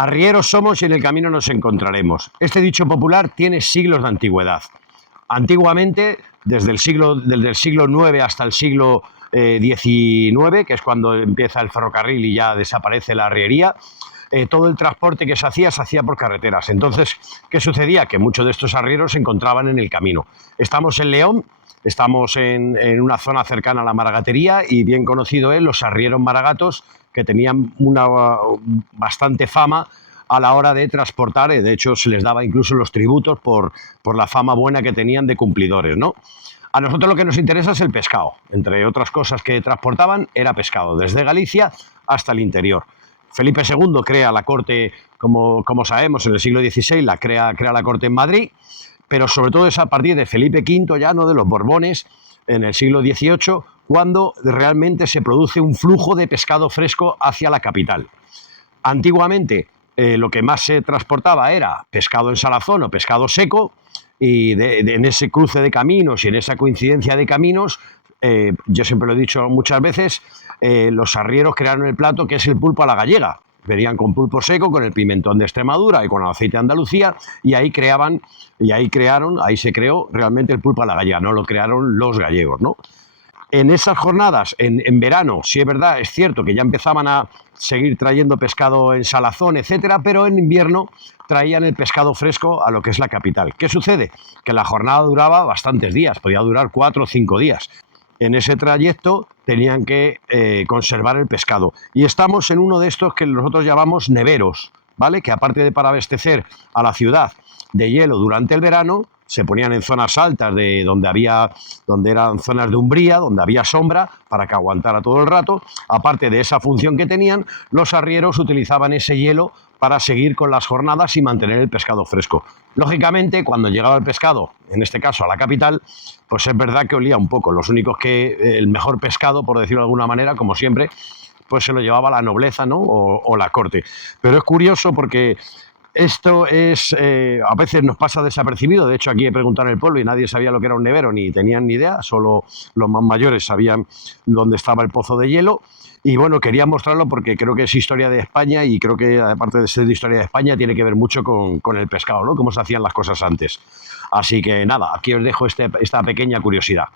Arrieros somos y en el camino nos encontraremos. Este dicho popular tiene siglos de antigüedad. Antiguamente, desde el siglo IX hasta el siglo XIX, que es cuando empieza el ferrocarril y ya desaparece la arriería, todo el transporte que se hacía por carreteras. Entonces, ¿qué sucedía? Que muchos de estos arrieros se encontraban en el camino. Estamos en León, estamos en una zona cercana a la Maragatería y bien conocido es los arrieros maragatos, que tenían una bastante fama a la hora de transportar. De hecho, se les daba incluso los tributos por la fama buena que tenían de cumplidores, ¿no? A nosotros lo que nos interesa es el pescado. Entre otras cosas que transportaban era pescado, desde Galicia hasta el interior. Felipe II crea la corte, como sabemos, en el siglo XVI, crea la corte en Madrid, pero sobre todo es a partir de Felipe V, ya no de los Borbones, en el siglo XVIII, cuando realmente se produce un flujo de pescado fresco hacia la capital. Antiguamente lo que más se transportaba era pescado en salazón o pescado seco, y en ese cruce de caminos y en esa coincidencia de caminos, yo siempre lo he dicho muchas veces, los arrieros crearon el plato que es el pulpo a la gallega. Venían con pulpo seco, con el pimentón de Extremadura y con el aceite de Andalucía, y ahí se creó realmente el pulpo a la gallega, no lo crearon los gallegos, ¿no? En esas jornadas, en verano, sí es verdad, es cierto que ya empezaban a seguir trayendo pescado en salazón, etcétera, pero en invierno traían el pescado fresco a lo que es la capital. ¿Qué sucede? Que la jornada duraba bastantes días, podía durar 4 o 5 días. En ese trayecto tenían que conservar el pescado. Y estamos en uno de estos que nosotros llamamos neveros, ¿vale? Que aparte de para abastecer a la ciudad de hielo durante el verano, se ponían en zonas altas donde eran zonas de umbría, donde había sombra, para que aguantara todo el rato. Aparte de esa función que tenían, los arrieros utilizaban ese hielo para seguir con las jornadas y mantener el pescado fresco. Lógicamente, cuando llegaba el pescado, en este caso a la capital, pues es verdad que olía un poco. Los únicos que el mejor pescado, por decirlo de alguna manera, como siempre, pues se lo llevaba la nobleza, ¿no? o la corte. Pero es curioso porque esto a veces nos pasa desapercibido. De hecho, aquí he preguntado en el pueblo y nadie sabía lo que era un nevero, ni tenían ni idea, solo los más mayores sabían dónde estaba el pozo de hielo. Y bueno, quería mostrarlo porque creo que es historia de España, y creo que aparte de ser de historia de España tiene que ver mucho con el pescado, ¿no? Cómo se hacían las cosas antes. Así que nada, aquí os dejo esta pequeña curiosidad.